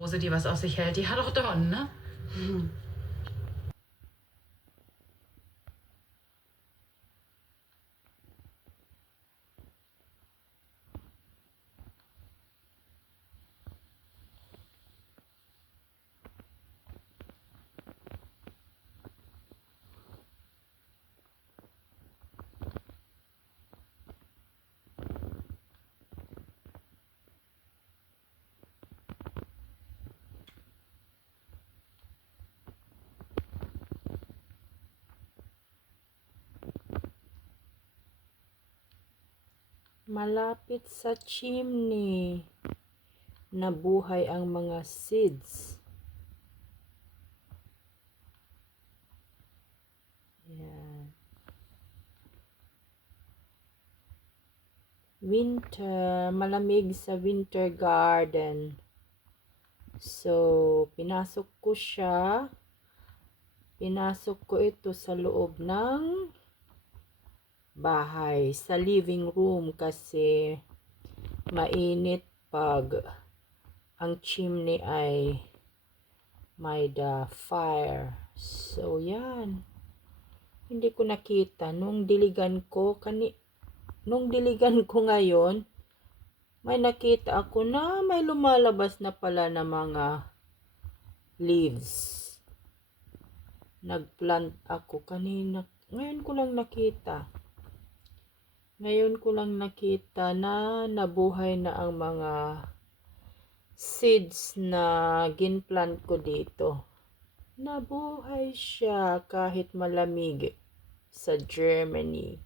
Hose, die was aus sich hält, die hat auch Dornen, ne? Malapit sa chimney, nabuhay ang mga seeds. Yan. Winter, malamig sa winter garden. So, pinasok ko ito sa loob ng bahay, sa living room kasi mainit pag ang chimney ay may fire. So, yan. Hindi ko nakita nung diligan ko ngayon, may nakita ako na may lumalabas na pala na mga leaves. Nagplant ako kanina. Ngayon ko lang nakita na nabuhay na ang mga seeds na ginplant ko dito. Nabuhay siya kahit malamig sa Germany.